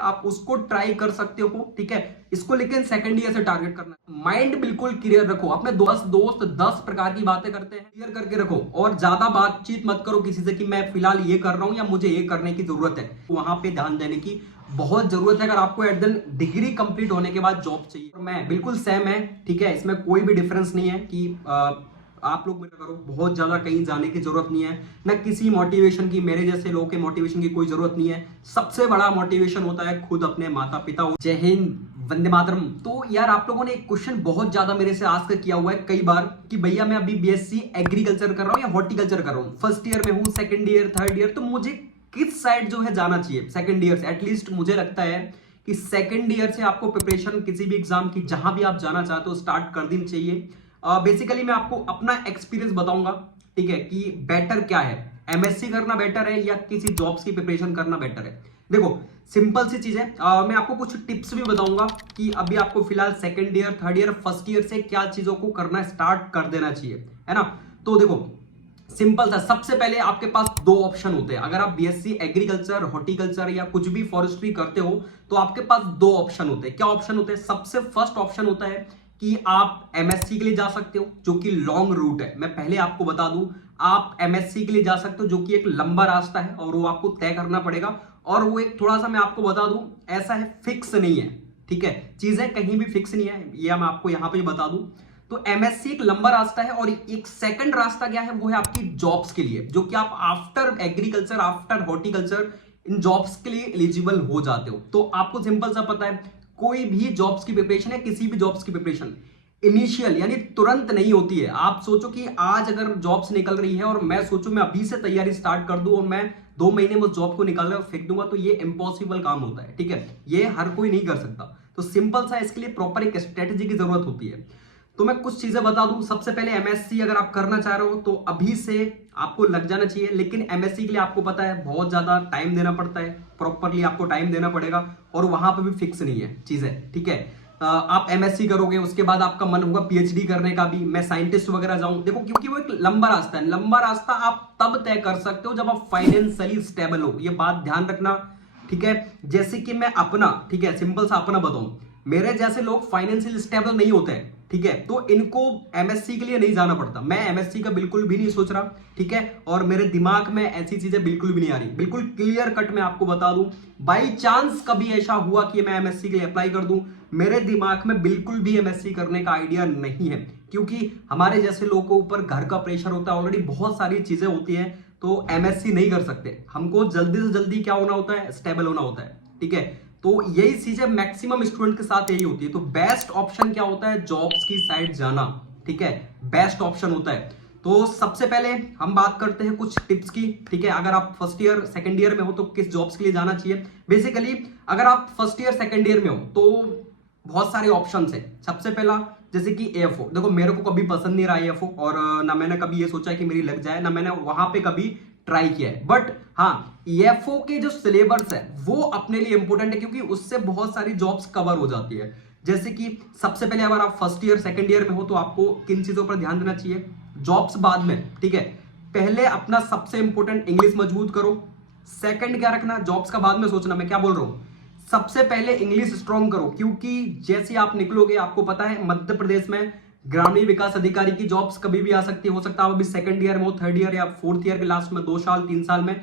आप उसको ट्राई कर सकते हो, ठीक है। इसको लेकिन सेकंड ईयर से टारगेट करना है। माइंड बिल्कुल क्लियर रखो, अपने दोस्त 10 प्रकार की बातें करते हैं, क्लियर करके रखो और ज्यादा बातचीत मत करो किसी से कि मैं फिलहाल ये कर रहा हूं या मुझे ये करने की जरूरत है। वहां पे ध्यान देने की बहुत जरूरत है। अगर आपको एट देन डिग्री कंप्लीट होने के बाद जॉब चाहिए, तो मैं बिल्कुल सेम है, ठीक है। इसमें कोई भी डिफरेंस नहीं है कि आप लोग मेरा करो, बहुत ज्यादा कहीं जाने की जरूरत नहीं है, ना किसी मोटिवेशन की, मेरे जैसे लोगों के मोटिवेशन की कोई जरूरत नहीं है। सबसे बड़ा मोटिवेशन होता है खुद अपने माता पिता। जय हिंद, वंदे मातरम। तो यार आप लोगों ने एक क्वेश्चन बहुत ज्यादा मेरे से आस्क किया हुआ है कई बार कि भैया मैं अभी बीएससी एग्रीकल्चर कर रहा हूँ या हॉर्टिकल्चर कर रहा हूँ, फर्स्ट ईयर में हूँ, सेकंड ईयर, थर्ड ईयर, तो मुझे किस साइड जो है जाना चाहिए सेकंड ईयर से। एटलीस्ट मुझे लगता है कि सेकंड ईयर से आपको प्रिपरेशन किसी भी एग्जाम की जहां भी आप जाना चाहते हो स्टार्ट कर देनी चाहिए। बेसिकली मैं आपको अपना एक्सपीरियंस बताऊंगा, ठीक है, कि बेटर क्या है, एमएससी करना बेटर है या किसी जॉब्स की प्रिपरेशन करना बेटर है। देखो सिंपल सी चीज है, मैं आपको कुछ टिप्स भी बताऊंगा कि अभी आपको फिलहाल second year, third year, first year से क्या चीजों को करना स्टार्ट कर देना चाहिए, है ना। तो देखो सिंपल था, सबसे पहले आपके पास दो ऑप्शन होते हैं। अगर आप बीएससी एग्रीकल्चर, हॉर्टिकल्चर या कुछ भी फॉरेस्ट्री करते हो तो आपके पास दो ऑप्शन होते हैं। क्या ऑप्शन होते हैं? सबसे फर्स्ट ऑप्शन होता है कि आप एमएससी के लिए जा सकते हो, जो कि लॉन्ग रूट है। मैं पहले आपको बता दूं, आप एमएससी के लिए जा सकते हो, जो कि एक लंबा रास्ता है और वो आपको तय करना पड़ेगा। और वो एक थोड़ा सा मैं आपको बता दूं, ऐसा है, फिक्स नहीं है, ठीक है, चीजें कहीं भी फिक्स नहीं है, ये मैं आपको यहां पे बता दूं। तो एमएससी एक लंबा रास्ता है और एक सेकंड रास्ता क्या है, वो है आपकी जॉब्स के लिए, जो कि आप आफ्टर एग्रीकल्चर, आफ्टर हॉर्टिकल्चर इन जॉब्स के लिए एलिजिबल हो जाते हो। तो आपको सिंपल सा पता है, कोई भी जॉब्स की प्रिपरेशन है, किसी भी जॉब्स की प्रिपरेशन इनिशियल यानी तुरंत नहीं होती है। आप सोचो कि आज अगर जॉब्स निकल रही है और मैं सोचूं मैं अभी से तैयारी स्टार्ट कर दूं और मैं 2 महीने में उस जॉब को निकाल कर फेंक दूंगा, तो ये इम्पॉसिबल काम होता है, ठीक है, ये हर कोई नहीं कर सकता। तो सिंपल सा इसके लिए प्रॉपर एक स्ट्रेटेजी की जरूरत होती है। तो मैं कुछ चीजें बता दूं। सबसे पहले एमएससी अगर आप करना चाह रहे हो तो अभी से आपको लग जाना चाहिए, लेकिन एमएससी के लिए आपको पता है बहुत ज्यादा टाइम देना पड़ता है, प्रॉपरली आपको टाइम देना पड़ेगा और वहां पे भी फिक्स नहीं है चीजें, ठीक है। आप एमएससी करोगे, उसके बाद आपका मन होगा पीएचडी करने का भी, मैं साइंटिस्ट वगैरह जाऊं, देखो क्योंकि वो एक लंबा रास्ता है। लंबा रास्ता आप तब तय कर सकते हो जब आप फाइनेंशियली स्टेबल हो, ये बात ध्यान रखना, ठीक है। जैसे कि मैं अपना, ठीक है, सिंपल सा अपना बताऊं, मेरे जैसे लोग फाइनेंशियल स्टेबल नहीं होते हैं, ठीक है, तो इनको एमएससी के लिए नहीं जाना पड़ता। मैं एमएससी का बिल्कुल भी नहीं सोच रहा, ठीक है, और मेरे दिमाग में ऐसी चीजें बिल्कुल भी नहीं आ रही। बिल्कुल क्लियर कट मैं आपको बता दूं, बाई चांस कभी ऐसा हुआ कि मैं एमएससी के लिए अप्लाई कर दूं, मेरे दिमाग में बिल्कुल भी एमएससी करने का आइडिया नहीं है, क्योंकि हमारे जैसे लोगों के ऊपर घर का प्रेशर होता है, ऑलरेडी बहुत सारी चीजें होती हैं, तो एमएससी नहीं कर सकते। हमको जल्दी से जल्दी क्या होना होता है, स्टेबल होना होता है, ठीक है। तो यही चीजें मैक्सिमम स्टूडेंट के साथ यही होती है। तो बेस्ट ऑप्शन क्या होता है, जॉब्स की साइड जाना, ठीक है, बेस्ट ऑप्शन होता है। तो सबसे पहले हम बात करते हैं कुछ टिप्स की, ठीक है। अगर आप फर्स्ट ईयर, सेकंड ईयर में हो तो किस जॉब्स के लिए जाना चाहिए। बेसिकली अगर आप फर्स्ट ईयर, सेकंड ईयर में हो तो बहुत सारे ऑप्शन है। सबसे पहला जैसे कि एएफओ, देखो मेरे को कभी पसंद नहीं रहा एएफओ, और ना मैंने कभी ये सोचा कि मेरी लग जाए, ना मैंने वहां पे कभी ट्राई किया है। बट हाँ, ईएफओ के जो सिलेबस है वो अपने लिए इंपॉर्टेंट है, क्योंकि उससे बहुत सारी जॉब्स कवर हो जाती है। जैसे कि सबसे पहले अगर आप फर्स्ट ईयर, सेकंड ईयर में हो तो आपको किन चीजों पर ध्यान देना चाहिए, जॉब्स बाद में, ठीक है। पहले अपना सबसे इंपॉर्टेंट इंग्लिश मजबूत करो। सेकंड क्या रखना, जॉब्स का बाद में सोचना, मैं क्या बोल रहा हूं, सबसे पहले इंग्लिश स्ट्रॉन्ग करो, क्योंकि जैसे आप निकलोगे, आपको पता है मध्य प्रदेश में ग्रामीण विकास अधिकारी की जॉब्स कभी भी आ सकती है। हो सकता है आप अभी सेकंड ईयर में हो, थर्ड ईयर या फोर्थ ईयर के लास्ट में 2 साल 3 साल में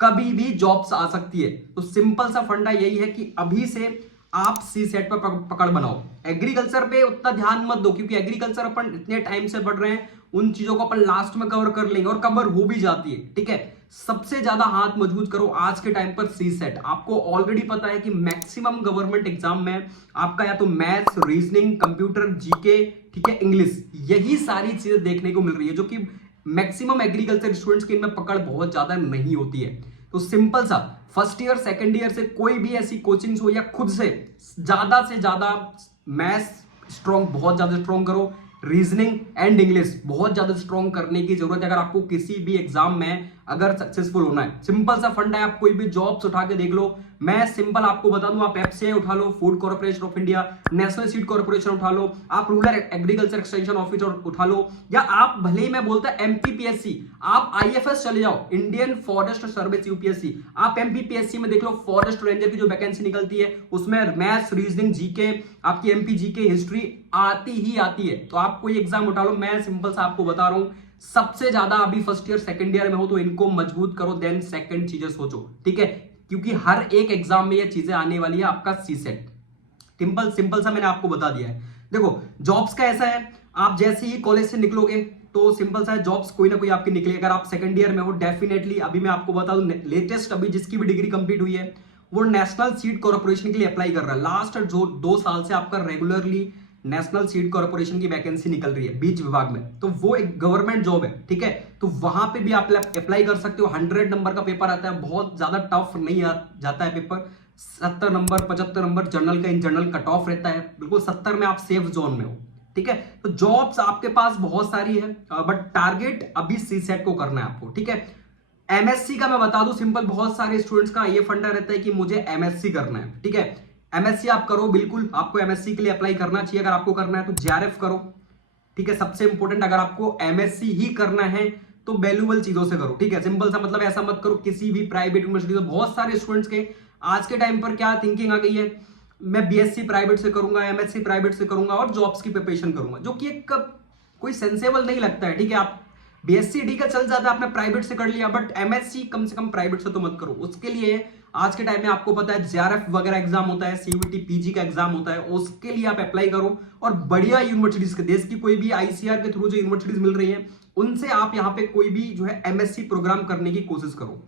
कभी भी जॉब्स आ सकती है। तो सिंपल सा फंडा यही है कि अभी से आप सी सेट पर पकड़ बनाओ। एग्रीकल्चर पे उतना ध्यान मत दो, क्योंकि एग्रीकल्चर अपन इतने टाइम से पढ़ रहे हैं, उन चीजों को अपन लास्ट में कवर कर लेंगे और कवर हो भी जाती है, ठीक है। सबसे ज्यादा हाथ मजबूत करो आज के टाइम पर सी सेट। आपको ऑलरेडी पता है कि मैक्सिमम गवर्नमेंट एग्जाम में आपका या तो मैथ्स, रीजनिंग, कंप्यूटर, जीके, ठीक है, इंग्लिश, यही सारी चीजें देखने को मिल रही है, जो कि मैक्सिमम एग्रीकल्चर स्टूडेंट्स की इनमें पकड़ बहुत ज्यादा नहीं होती है। तो सिंपल सा फर्स्ट ईयर, सेकंड ईयर से कोई भी ऐसी कोचिंग हो या खुद से ज्यादा मैथ्स स्ट्रॉन्ग, बहुत ज्यादा स्ट्रॉन्ग करो। रीजनिंग एंड इंग्लिश बहुत ज्यादा स्ट्रॉन्ग करने की जरूरत है। अगर आपको किसी भी एग्जाम में अगर सक्सेसफुल होना है। सिंपल सा फंड है, आप कोई भी जॉब्स उठा के देख लो। मैं सिंपल आपको बता दूं, आप एफसीआई उठा लो, food corporation of India, national seed corporation उठा लो, आप रूरल एग्रीकल्चर एक्सटेंशन ऑफिसर उठा लो, या आप भले ही मैं बोलता एमपीपीएससी, आप आईएफएस चले जाओ, इंडियन फॉरेस्ट सर्विस यूपीएससी, आप एमपीपीएससी में देख लो, फॉरेस्ट रेंजर की जो वैकेंसी निकलती है उसमें मैथ्स, रीजनिंग, जीके, आपकी एमपी जीके, हिस्ट्री आती ही आती है। तो आप कोई एग्जाम उठा लो, मैं सिंपल सा आपको बता रहा हूं, सबसे ज्यादा अभी फर्स्ट ईयर सेकंड ईयर में हो तो इनको मजबूत करो, देन सेकंड चीजें सोचो, ठीक है, क्योंकि हर एक एग्जाम में ये चीजें आने वाली है। आपका सी सेट सिंपल सिंपल सा मैंने आपको बता दिया है। देखो जॉब्स का ऐसा है, आप जैसे ही कॉलेज से निकलोगे तो सिंपल सा जॉब्स कोई ना कोई आपकी निकले। अगर आप सेकंड ईयर में हो, डेफिनेटली अभी मैं आपको बता दूं, लेटेस्ट अभी जिसकी भी डिग्री कंप्लीट हुई है वो नेशनल सीड कॉर्पोरेशन के लिए अप्लाई कर रहा है। लास्ट जो 2 साल से आपका रेगुलरली नेशनल सीड कॉर्पोरेशन की वैकेंसी निकल रही है बीज विभाग में, तो वो एक गवर्नमेंट जॉब है, ठीक है। तो वहां पे भी आप अप्लाई कर सकते हो। 100 नंबर का पेपर आता है, बहुत ज्यादा टफ नहीं जाता है पेपर। 70 नंबर 75 नंबर जनरल का, इन जनरल कट ऑफ रहता है, बिल्कुल 70 में आप सेफ जोन में हो, ठीक है। तो जॉब्स आपके पास बहुत सारी है, बट टारगेट अभी सी सेट को करना है आपको, ठीक है। एमएससी का मैं बता दूं सिंपल, बहुत सारे स्टूडेंट्स का ये फंडा रहता है कि मुझे एमएससी करना है, ठीक है। एमएससी आप करो, बिल्कुल आपको एमएससी के लिए अप्लाई करना चाहिए। अगर आपको करना है तो जेआरएफ करो, ठीक है। सबसे इंपॉर्टेंट, अगर आपको एमएससी ही करना है तो वैल्यूएबल चीजों से करो, ठीक है। सिंपल सा मतलब ऐसा मत करो किसी भी प्राइवेट यूनिवर्सिटी से। बहुत सारे स्टूडेंट्स के आज के टाइम पर क्या थिंकिंग आ गई है, मैं बीएससी प्राइवेट से करूंगा, एमएससी प्राइवेट से करूंगा और जॉब्स की प्रिपरेशन करूंगा, जो कि एक कोई सेंसेबल नहीं लगता है, ठीक है। आप बीएससी डी का चल जाता है, आपने प्राइवेट से कर लिया, बट एमएससी कम से कम प्राइवेट से तो मत करो। उसके लिए आज के टाइम में आपको पता है जेआरएफ वगैरह एग्जाम होता है, सीयूईटी पीजी का एग्जाम होता है, उसके लिए आप अप्लाई करो और बढ़िया यूनिवर्सिटीज के, देश की कोई भी आईसीआर के थ्रू जो यूनिवर्सिटीज मिल रही है उनसे आप यहाँ पे कोई भी जो है एमएससी प्रोग्राम करने की कोशिश करो।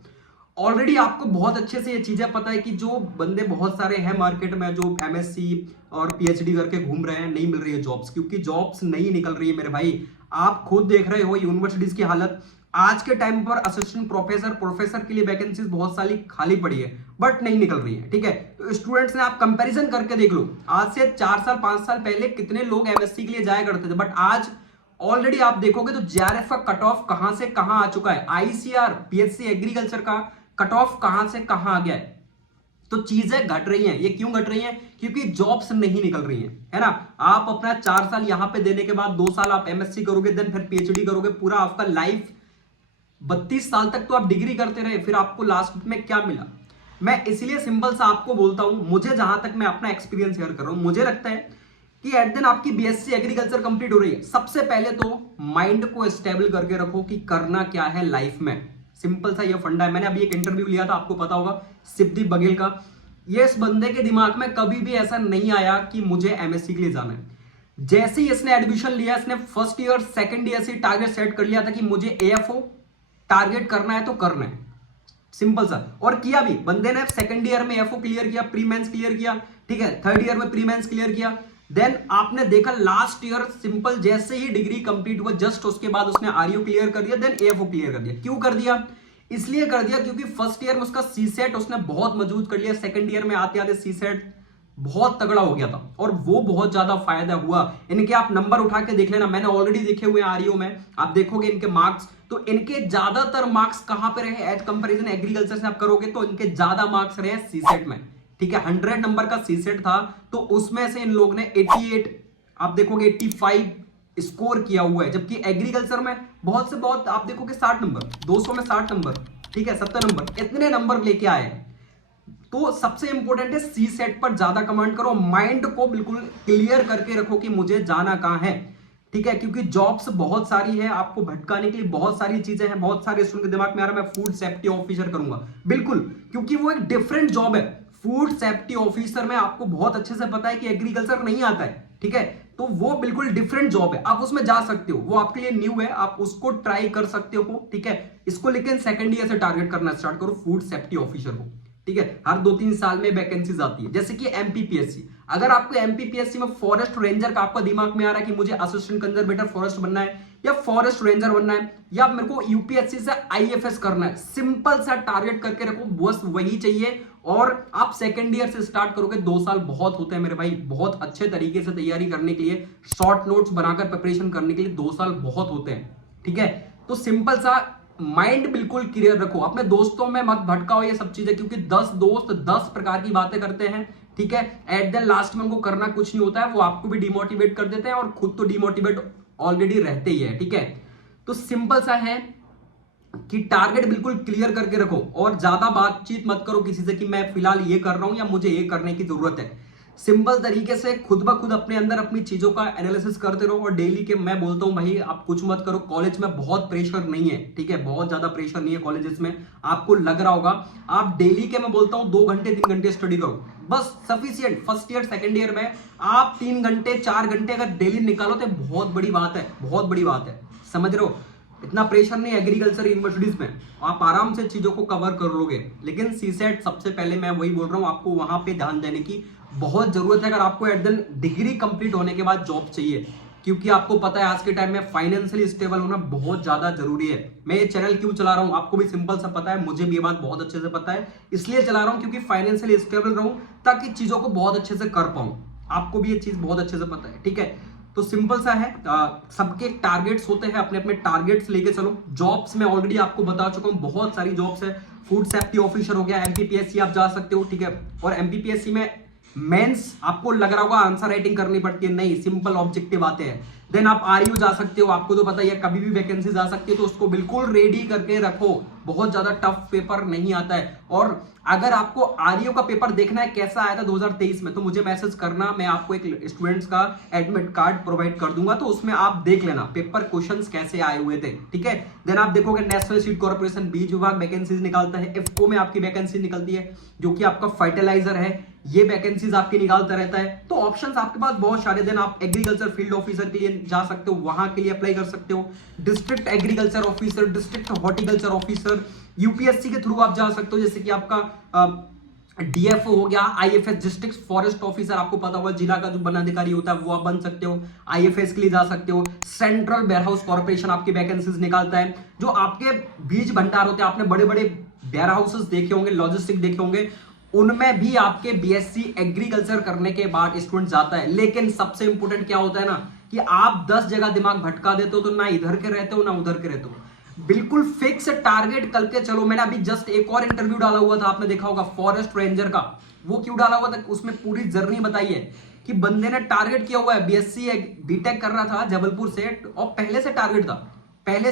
ऑलरेडी आपको बहुत अच्छे से ये चीजें पता है कि जो बंदे बहुत सारे हैं मार्केट में जो एमएससी और पीएचडी करके घूम रहे हैं, नहीं मिल रही है जॉब्स, क्योंकि जॉब्स नहीं निकल रही है मेरे भाई। आप खुद देख रहे हो यूनिवर्सिटीज की हालत। आज के टाइम पर असिस्टेंट प्रोफेसर के लिए वैकेंसीज बहुत सारी खाली पड़ी है, बट नहीं निकल रही है, ठीक है। तो स्टूडेंट्स ने आप कंपैरिजन करके देख लो, आज से 4 साल 5 साल पहले कितने लोग एमएससी के लिए जाया करते थे, बट आज ऑलरेडी आप देखोगे तो जेआरएफ का कट ऑफ कहां से कहां आ चुका है, आईसीआर पीएचसी एग्रीकल्चर का कट ऑफ कहां से कहां आ गया है। तो चीजें घट रही हैं। ये क्यों घट रही हैं? क्योंकि जॉब्स नहीं निकल रही हैं, है ना। आप अपना 4 साल यहां पे देने के बाद 2 साल आप एमएससी करोगे, देन फिर पीएचडी करोगे, पूरा आपका लाइफ 32 साल तक तो आप डिग्री करते रहे, फिर आपको लास्ट में क्या मिला। मैं इसलिए सिंपल सा आपको बोलता हूं, मुझे जहां तक मैं अपना एक्सपीरियंस शेयर कर रहा हूं, मुझे लगता है कि एट दिन आपकी बीएससी एग्रीकल्चर कंप्लीट हो रही है, सबसे पहले तो माइंड को स्टेबल करके रखो कि करना क्या है लाइफ में। सिंपल सा ये फंडा है। मैंने अभी एक इंटरव्यू लिया था, आपको पता होगा, सिद्धि बघेल का। ये इस बंदे के दिमाग में कभी भी ऐसा नहीं आया कि मुझे एमएससी के लिए जाना है। जैसे ही इसने एडमिशन लिया, इसने फर्स्ट ईयर सेकंड ईयर से टारगेट सेट कर लिया था कि मुझे एएफओ टारगेट करना है तो करना है, सिंपल सा। और किया भी बंदे ने। सेकंड ईयर में एफओ क्लियर किया, प्री मेंस क्लियर किया, ठीक है। थर्ड ईयर में प्री मेंस क्लियर किया। देन आपने देखा लास्ट ईयर सिंपल जैसे ही डिग्री कंप्लीट हुआ, जस्ट उसके बाद उसने आरयू क्लियर कर दिया, देन एएफओ क्लियर कर दिया। क्यों कर दिया? इसलिए कर दिया क्योंकि फर्स्ट ईयर में उसका सी सेट उसने बहुत मजबूत कर लिया, सेकंड ईयर में आते आते सी सेट बहुत तगड़ा हो गया था और वो बहुत ज्यादा फायदा हुआ। इनके आप नंबर उठा के देख लेना, मैंने ऑलरेडी देखे हुए आरयू में, आप देखोगे इनके मार्क्स, तो इनके ज्यादातर मार्क्स कहां पे रहे एज कंपैरिजन एग्रीकल्चर से आप करोगे तो इनके ज्यादा मार्क्स रहे सी सेट में, ठीक है। 100 नंबर का सी सेट था तो उसमें से इन लोग ने 88, आप देखोगे 85 स्कोर किया हुआ है, जबकि एग्रीकल्चर में बहुत से बहुत आप देखोगे 60 नंबर, 200 में 60 नंबर, ठीक है, 70 नंबर, इतने नंबर लेके आए। तो सबसे इंपॉर्टेंट है सी सेट पर ज्यादा कमांड करो, माइंड को बिल्कुल क्लियर करके रखो कि मुझे जाना कहां है, ठीक है। क्योंकि जॉब्स बहुत सारी है, आपको भटकाने के लिए बहुत सारी चीजें हैं। बहुत सारे स्टूडेंट के दिमाग में आ रहा है मैं फूड सेफ्टी ऑफिसर करूंगा, बिल्कुल, क्योंकि वो एक डिफरेंट जॉब है। फूड सेफ्टी ऑफिसर में आपको बहुत अच्छे से पता है कि एग्रीकल्चर नहीं आता है, ठीक है। तो वो बिल्कुल डिफरेंट जॉब है, आप उसमें जा सकते हो, वो आपके लिए न्यू है, आप उसको ट्राई कर सकते हो, ठीक है। इसको लेकिन सेकंड ईयर से टारगेट करना स्टार्ट करो, फूड सेफ्टी ऑफिसर को, ठीक है। हर 2-3 साल में वैकेंसीज आती है, जैसे कि एमपीपीएससी। अगर आपको एमपीपीएससी में फॉरेस्ट रेंजर का आपका दिमाग में आ रहा है कि मुझे असिस्टेंट कंजर्वेटर फॉरेस्ट बनना है या फॉरेस्ट रेंजर बनना है या मेरे को यूपीएससी से आईएफएस करना है, सिंपल सा टारगेट करके रखो, बस वही चाहिए। और आप सेकंड ईयर से स्टार्ट करोगे, 2 साल बहुत होते हैं मेरे भाई, बहुत अच्छे तरीके से तैयारी करने के लिए, शॉर्ट नोट्स बनाकर प्रिपरेशन करने के लिए 2 साल बहुत होते हैं, ठीक है। तो सिंपल सा माइंड बिल्कुल क्लियर रखो, अपने दोस्तों में मत भटकाओ ये सब चीजें, क्योंकि 10 दोस्त 10 प्रकार की बातें करते हैं, ठीक है। एट द लास्ट में उनको करना कुछ नहीं होता है, वो आपको भी डिमोटिवेट कर देते हैं और खुद तो डिमोटिवेट ऑलरेडी रहते ही है, ठीक है। तो सिंपल सा है कि टारगेट बिल्कुल क्लियर करके रखो और ज्यादा बातचीत मत करो किसी से कि मैं फिलहाल ये कर रहा हूं या मुझे ये करने की जरूरत है। सिंपल तरीके से खुद ब खुद अपने अंदर अपनी चीजों का एनालिसिस करते रहो और डेली के मैं बोलता हूं भाई आप कुछ मत करो। कॉलेज में बहुत प्रेशर नहीं है, ठीक है, बहुत ज्यादा प्रेशर नहीं है कॉलेजेस में, आपको लग रहा होगा। आप डेली के मैं बोलता हूं 2 घंटे 3 घंटे स्टडी करो, बस sufficient. First year second year में आप 3 घंटे 4 घंटे अगर डेली निकालो तो बहुत बड़ी बात है, बहुत बड़ी बात है, समझ रहे हो। इतना प्रेशर नहीं एग्रीकल्चर यूनिवर्सिटीज में, आप आराम से चीजों को कवर कर लोगे। लेकिन सीसेट सबसे पहले मैं वही बोल रहा हूं, आपको वहां पे ध्यान देने की बहुत जरूरत है अगर आपको एट द डिग्री कंप्लीट होने के बाद जॉब चाहिए, क्योंकि आपको पता है आज के टाइम में फाइनेंशियली स्टेबल होना बहुत ज्यादा जरूरी है। मैं ये चैनल क्यों चला रहा हूं आपको भी सिंपल सा पता है, मुझे भी ये बात बहुत अच्छे से पता है, इसलिए चला रहा हूं क्योंकि फाइनेंशियली स्टेबल रहूं ताकि चीजों को बहुत अच्छे से कर पाऊं। आपको भी ये चीज बहुत अच्छे से पता है, ठीक है। तो सिंपल सा है, सबके टारगेट्स होते हैं, अपने अपने टारगेट्स लेके चलो। जॉब्स में ऑलरेडी आपको बता चुका हूं, बहुत सारी जॉब्स है। फूड सेफ्टी ऑफिसर हो गया, एमपीपीएससी आप जा सकते हो, ठीक है। और एमपीपीएससी में मेंस आपको लग रहा होगा आंसर राइटिंग करनी पड़ती है, नहीं, सिंपल ऑब्जेक्टिव आते हैं। देन आप आरयू जा सकते हो, आपको तो पता ही है कभी भी वैकेंसी जा सकती है, तो उसको बिल्कुल रेडी करके रखो, बहुत ज्यादा टफ पेपर नहीं आता है। और अगर आपको आरयू का पेपर देखना है कैसा आया था 2023 में, तो मुझे मैसेज करना, मैं आपको एक स्टूडेंट्स का एडमिट कार्ड प्रोवाइड कर दूंगा, तो उसमें आप देख लेना पेपर क्वेश्चंस कैसे आए हुए थे, ठीक है। देन आप देखोगे नेशनल सीड कॉर्पोरेशन बीज विभाग वैकेंसीज निकालता है, इफको में आपकी वैकेंसी निकलती है जो कि आपका फर्टिलाइजर है, ये वैकेंसीज आपकी निकालता रहता है। तो ऑप्शंस आपके पास बहुत सारे। देन आप एग्रीकल्चर फील्ड ऑफिसर के लिए जा सकते हो, वहां के लिए अप्लाई कर सकते हो। District agriculture officer, district horticulture officer, UPSC के थ्रू आप जा सकते हो, जैसे कि आपका डीएफओ हो गया, आईएफएस डिस्ट्रिक्ट फॉरेस्ट ऑफिसर, आपको पता होगा जिला का जो वनाधिकारी होता है वो आप बन सकते हो, आईएफएस के लिए जा सकते हो। सेंट्रल वेयरहाउस कॉर्पोरेशन आपकी वैकेंसीज निकालता है, जो आपके बीज भंडार होते हैं, आपने बड़े बड़े वेयर हाउसेस देखे होंगे, लॉजिस्टिक देखे होंगे, उनमें भी आपके बीएससी एग्रीकल्चर करने के बाद स्टूडेंट जाता है। लेकिन सबसे इंपॉर्टेंट क्या होता है ना, कि आप 10 जगह दिमाग भटका देते हो, तो ना इधर के रहते हो ना उधर के रहते हो। बिल्कुल फिक्स टारगेट करके चलो। मैंने अभी जस्ट एक और इंटरव्यू डाला हुआ था, आपने देखा होगा फॉरेस्ट रेंजर का। वो क्यों डाला हुआ था, उसमें पूरी जर्नी बताई है कि बंदे ने टारगेट किया हुआ है, बीएससी बीटेक कर रहा था जबलपुर से, और पहले से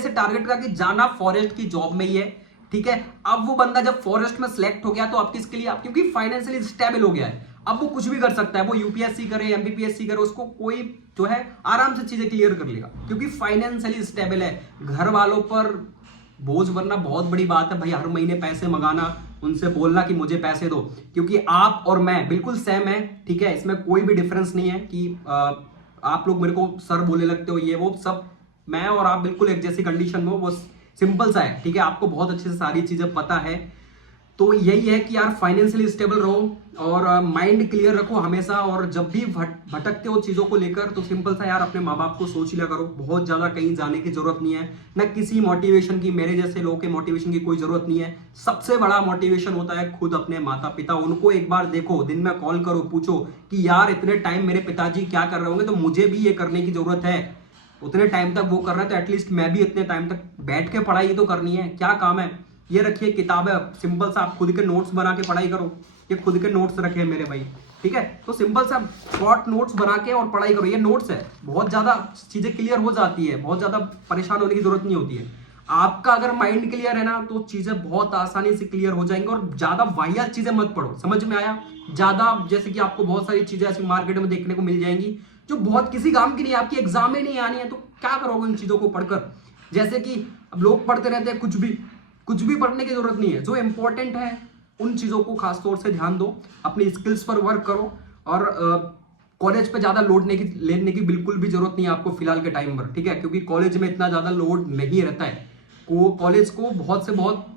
टारगेट था कि जाना फॉरेस्ट की जॉब में ही है, ठीक है। अब वो बंदा जब फॉरेस्ट में सिलेक्ट हो गया तो अब किसके लिए, क्योंकि फाइनेंशियली स्टेबल हो गया है, अब वो कुछ भी कर सकता है, वो यूपीएससी करे एमपीपीएससी करे, उसको कोई जो है आराम से चीजें क्लियर कर लेगा, क्योंकि फाइनेंशियली स्टेबल है। घर वालों पर बोझ बनना बहुत बड़ी बात है भाई, हर महीने पैसे मंगाना, उनसे बोलना कि मुझे पैसे दो, क्योंकि आप और मैं बिल्कुल सेम है, ठीक है। इसमें कोई भी डिफरेंस नहीं है कि आप लोग मेरे को सर बोले लगते हो, ये वो सब, मैं और आप बिल्कुल एक जैसी कंडीशन में हो, वो सिंपल सा है, ठीक है। आपको बहुत अच्छे से सारी चीजें पता है। तो यही है कि यार फाइनेंशियली स्टेबल रहो और माइंड क्लियर रखो हमेशा, और जब भी भटकते हो चीजों को लेकर तो सिंपल सा यार अपने माँ बाप को सोच लिया करो, बहुत ज्यादा कहीं जाने की जरूरत नहीं है, ना किसी मोटिवेशन की, मेरे जैसे लोगों के मोटिवेशन की कोई जरूरत नहीं है। सबसे बड़ा मोटिवेशन होता है खुद अपने माता पिता, उनको एक बार देखो, दिन में कॉल करो, पूछो कि यार इतने टाइम मेरे पिताजी क्या कर रहे होंगे, तो मुझे भी ये करने की जरूरत है। उतने टाइम तक वो कर रहे हैं तो एटलीस्ट मैं भी इतने टाइम तक बैठ के पढ़ाई तो करनी है, क्या काम है। ये रखिए किताबें, सिंपल सा आप खुद के नोट्स बना के पढ़ाई करो, ये खुद के नोट्स रखे हैं मेरे भाई, ठीक है। तो सिंपल सा शॉर्ट नोट्स बना के और पढ़ाई करो, ये नोट्स है, बहुत ज्यादा चीजें क्लियर हो जाती है, बहुत ज्यादा परेशान होने की जरूरत नहीं होती है। आपका अगर माइंड क्लियर है ना तो चीजें बहुत आसानी से क्लियर हो जाएंगी, और ज्यादा वाहियात चीजें मत पढ़ो, समझ में आया। ज्यादा जैसे कि आपको बहुत सारी चीजें ऐसी मार्केट में देखने को मिल जाएंगी जो बहुत किसी काम की नहीं, आपकी एग्जाम में नहीं आनी है, तो क्या करोगे इन चीजों को पढ़कर। जैसे कि अब लोग पढ़ते रहते हैं कुछ भी पढ़ने की जरूरत नहीं है, जो इंपॉर्टेंट है उन चीजों को खास तौर से ध्यान दो, अपनी स्किल्स पर वर्क करो, और कॉलेज पे ज्यादा लोड लेने की बिल्कुल भी जरूरत नहीं है आपको फिलहाल के टाइम पर, ठीक है, क्योंकि कॉलेज में इतना ज्यादा लोड नहीं रहता है। कॉलेज को बहुत से बहुत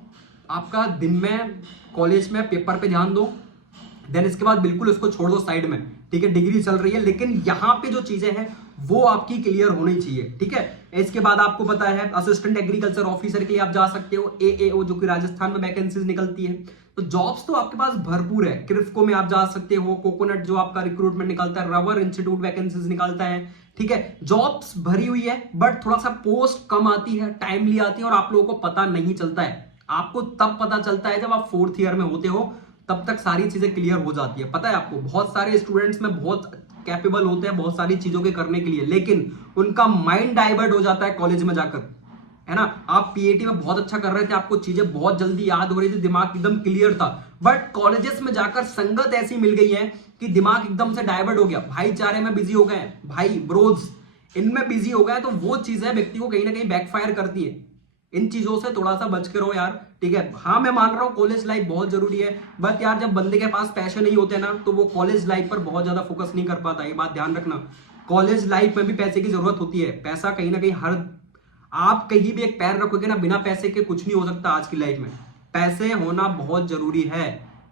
आपका दिन में कॉलेज में पेपर पे ध्यान दो, देन इसके बाद बिल्कुल उसको छोड़ दो साइड में, ठीक है। डिग्री चल रही है लेकिन यहाँ पे जो चीजें हैं वो आपकी क्लियर होनी चाहिए, ठीक है। इसके बाद आपको पता है असिस्टेंट एग्रीकल्चर ऑफिसर के लिए आप जा सकते हो, एएओ जो कि राजस्थान में वैकेंसीज निकलती है। तो जॉब्स तो आपके पास भरपूर है, क्रिफ्को में आप जा सकते हो, कोकोनट जो आपका रिक्रूटमेंट निकालता है, रबर इंस्टीट्यूट वैकेंसीज निकालता है, ठीक है, जॉब्स भरी हुई है बट थोड़ा सा पोस्ट कम आती है, टाइमली आती है और आप लोगों को पता नहीं चलता है। आपको तब पता चलता है जब आप 4th ईयर में होते हो, तब तक सारी चीजें क्लियर हो जाती है। पता है आपको, बहुत सारे स्टूडेंट्स में बहुत कैपेबल होते हैं बहुत सारी चीजों के करने के लिए, लेकिन उनका माइंड डाइवर्ट हो जाता है कॉलेज में जाकर, है ना। आप पीएटी में बहुत अच्छा कर रहे थे, आपको चीजें बहुत जल्दी याद हो रही थी, दिमाग एकदम क्लियर था, बट कॉलेजेस में जाकर संगत ऐसी मिल गई है कि दिमाग एकदम से डाइवर्ट हो गया, भाईचारे में बिजी हो गए, भाई ब्रोज इनमें बिजी हो गए, तो वो चीजें व्यक्ति को कहीं ना कहीं बैकफायर करती है। इन चीजों से थोड़ा सा बच के रहो यार, ठीक है। हाँ मैं मान रहा हूँ कॉलेज लाइफ बहुत जरूरी है, बट यार जब बंदे के पास पैसे नहीं होते ना, तो वो कॉलेज लाइफ पर बहुत ज्यादा फोकस नहीं कर पाता, ये बात ध्यान रखना। कॉलेज लाइफ में भी पैसे की जरूरत होती है, पैसा कहीं ना कहीं हर, आप कहीं भी एक पैर रखोगे ना, बिना पैसे के कुछ नहीं हो सकता आज की लाइफ में। पैसे होना बहुत जरूरी है,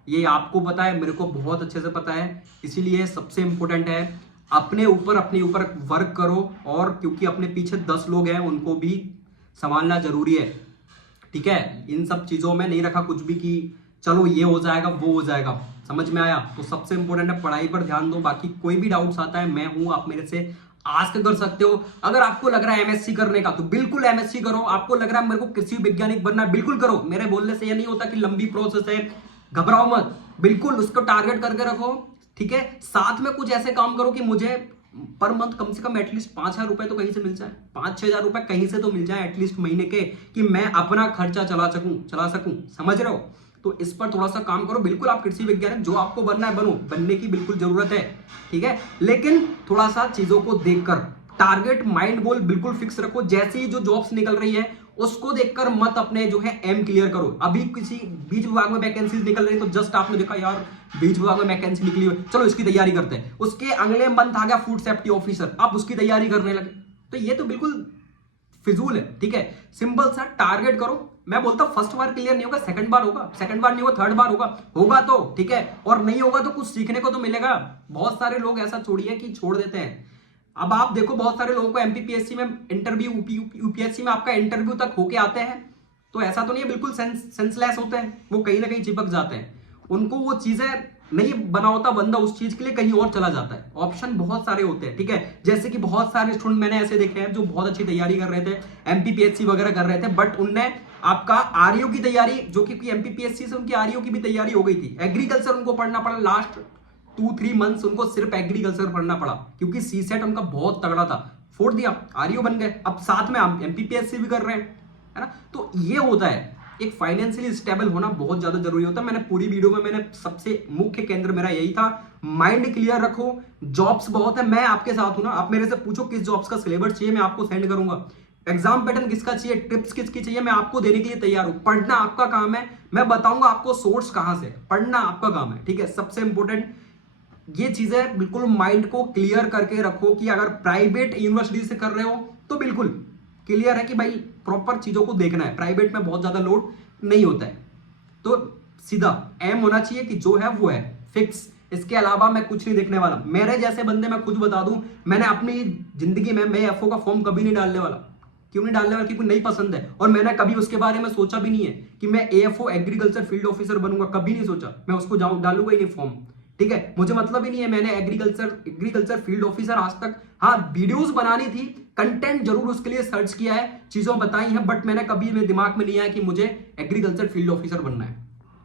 ये आपको पता है, मेरे को बहुत अच्छे से पता है। इसीलिए सबसे इंपॉर्टेंट है अपने ऊपर वर्क करो, और क्योंकि अपने पीछे 10 लोग हैं उनको भी संभालना जरूरी है, ठीक है। इन सब चीजों में नहीं रखा कुछ भी कि चलो ये हो जाएगा वो हो जाएगा, समझ में आया। तो सबसे इंपॉर्टेंट है पढ़ाई पर ध्यान दो। बाकी कोई भी डाउट्स आता है मैं हूं, आप मेरे से आस्क कर सकते हो। अगर आपको लग रहा है एमएससी करने का तो बिल्कुल एमएससी करो, आपको लग रहा है मेरे को कृषि वैज्ञानिक बनना है, बिल्कुल करो। मेरे बोलने से ये नहीं होता कि लंबी प्रोसेस है, घबराओ मत, बिल्कुल उसको टारगेट करके रखो, ठीक है। साथ में कुछ ऐसे काम करो कि मुझे पर मंथ कम से कम एटलीस्ट 5,000 रुपए तो कहीं से मिल जाए, 5-6 हजार रुपए कहीं से तो मिल जाए एटलीस्ट महीने के, कि मैं अपना खर्चा चला सकूं, समझ रहे हो। तो इस पर थोड़ा सा काम करो। बिल्कुल आप कृषि वैज्ञानिक जो आपको बनना है बनो, बनने की बिल्कुल जरूरत है, ठीक है। लेकिन थोड़ा सा चीजों को देखकर टारगेट माइंड गोल बिल्कुल फिक्स रखो। जैसे ही जो जॉब्स निकल रही है उसको देखकर मत अपने जो है एम क्लियर करो। अभी किसी बीज विभाग में वैकेंसीज निकल रही तो जस्ट आपने देखा यार बीज विभाग में वैकेंसी निकली है, चलो इसकी तैयारी करते हैं, उसके अगले मंथ आ गया फूड सेफ्टी ऑफिसर, आप उसकी तैयारी करने लगे। तो ये तो बिल्कुल फिजूल है, ठीक है। सिंपल सा टारगेट करो। मैं बोलता हूं फर्स्ट बार क्लियर नहीं होगा, सेकंड बार होगा, सेकंड बार नहीं होगा थर्ड बार होगा तो ठीक है, और नहीं होगा तो कुछ सीखने को तो मिलेगा। बहुत सारे लोग ऐसा छोड़िए कि छोड़ देते हैं। अब आप देखो बहुत सारे लोगों को एमपीपीएससी में इंटरव्यू, यूपीएससी में आपका इंटरव्यू तक होके आते हैं, तो ऐसा तो नहीं है बिल्कुल सेंसलेस होते हैं, वो कहीं ना कहीं चिपक जाते हैं, उनको वो चीजें नहीं बना होता बंदा उस चीज के लिए, कहीं और चला जाता है। ऑप्शन बहुत सारे होते हैं, ठीक है। जैसे कि बहुत सारे स्टूडेंट मैंने ऐसे देखे हैं जो बहुत अच्छी तैयारी कर रहे थे, एमपीपीएससी वगैरह कर रहे थे, बट उनने आपका आरयू की तैयारी, जो कि एमपीपीएससी से उनकी आरयू की भी तैयारी हो गई थी, एग्रीकल्चर उनको पढ़ना पड़ा, लास्ट 2-3 मंथ्स उनको सिर्फ एग्रीकल्चर पढ़ना पड़ा, क्योंकि सीसेट उनका बहुत तगड़ा था, फोड़ दिया, आरयू बन गए, अब साथ में हम एमपीपीएससी भी कर रहे हैं, है ना। तो ये होता है, एक फाइनेंशियली स्टेबल होना बहुत ज्यादा जरूरी होता है। मैंने पूरी वीडियो में मैंने सबसे मुख्य केंद्र मेरा यही था, माइंड क्लियर रखो। जॉब्स बहुत है, मैं आपके साथ हूं ना, आप मेरे से पूछो किस जॉब्स का सिलेबस चाहिए, मैं आपको सेंड करूंगा। एग्जाम पैटर्न किसका चाहिए, टिप्स किसकी चाहिए, मैं आपको देने के लिए तैयार हूं। पढ़ना आपका काम है, मैं बताऊंगा आपको सोर्स कहां से, पढ़ना आपका काम है, ठीक है। सबसे इंपॉर्टेंट ये चीजें बिल्कुल माइंड को क्लियर करके रखो कि अगर प्राइवेट यूनिवर्सिटी से कर रहे हो तो बिल्कुल क्लियर है कि भाई प्रॉपर चीजों को देखना है, प्राइवेट में बहुत ज्यादा लोड नहीं होता है। तो सीधा एम होना चाहिए कि जो है वो है फिक्स, इसके अलावा मैं कुछ नहीं देखने वाला। मेरे जैसे बंदे, मैं खुद बता दूं, मैंने अपनी जिंदगी में मैं एफओ का फॉर्म कभी नहीं डालने वाला। क्यों नहीं डालने वाला, क्योंकि नहीं पसंद है, और मैंने कभी उसके बारे में सोचा भी नहीं है कि मैं एएफओ एग्रीकल्चर फील्ड ऑफिसर बनूंगा, कभी नहीं सोचा, मैं उसको डालूंगा ही नहीं फॉर्म, ठीक है। मुझे मतलब ही नहीं है, मैंने एग्रीकल्चर फील्ड ऑफिसर आज तक, हाँ वीडियोस बनानी थी, कंटेंट जरूर उसके लिए सर्च किया है, चीजों बताई हैं, बट मैंने कभी मेरे दिमाग में नहीं आया कि मुझे एग्रीकल्चर फील्ड ऑफिसर बनना है,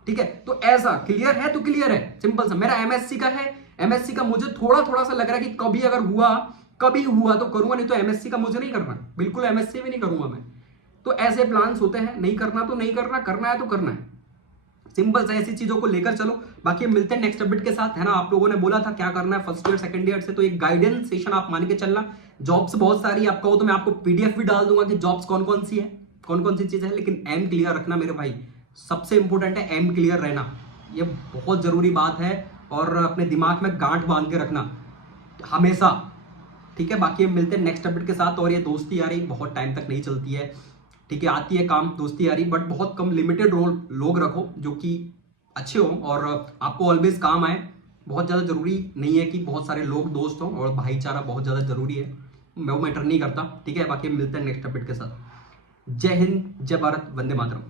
ठीक है। तो ऐसा क्लियर है तो क्लियर है, सिंपल सा। मेरा एमएससी का है, एमएससी का मुझे थोड़ा सा लग रहा है कि कभी अगर कभी हुआ तो करूंगा, नहीं तो एमएससी का मुझे नहीं करना, बिल्कुल एमएससी भी नहीं करूंगा मैं। तो ऐसे प्लान्स होते हैं, नहीं करना तो नहीं करना, करना है तो करना है, सिंपल से ऐसी चीजों को लेकर चलो। बाकी मिलते हैं नेक्स्ट अपडेट के साथ, है ना। आप लोगों ने बोला था क्या करना है फर्स्ट ईयर सेकंड ईयर से, तो एक गाइडेंस सेशन आप मान के चलना। जॉब्स बहुत सारी आपका हो तो मैं आपको पीडीएफ भी डाल दूंगा कि जॉब्स कौन कौन सी है, कौन कौन सी चीजें है, लेकिन एम क्लियर रखना मेरे भाई, सबसे इंपॉर्टेंट है एम क्लियर रहना, ये बहुत जरूरी बात है, और अपने दिमाग में गांठ बांध के रखना हमेशा, ठीक है। बाकी हम मिलते हैं नेक्स्ट अपडेट के साथ। और ये दोस्ती यारी बहुत टाइम तक नहीं चलती है, ठीक है, आती है काम दोस्ती यारी, बट बहुत कम लिमिटेड लोग रखो जो कि अच्छे हो और आपको ऑलवेज काम आए। बहुत ज़्यादा जरूरी नहीं है कि बहुत सारे लोग दोस्त हों, और भाईचारा बहुत ज़्यादा जरूरी है, मैं वो मैटर नहीं करता, ठीक है। बाकी हम मिलते हैं नेक्स्ट अपडेट के साथ। जय हिंद, जय भारत, वंदे मातरम।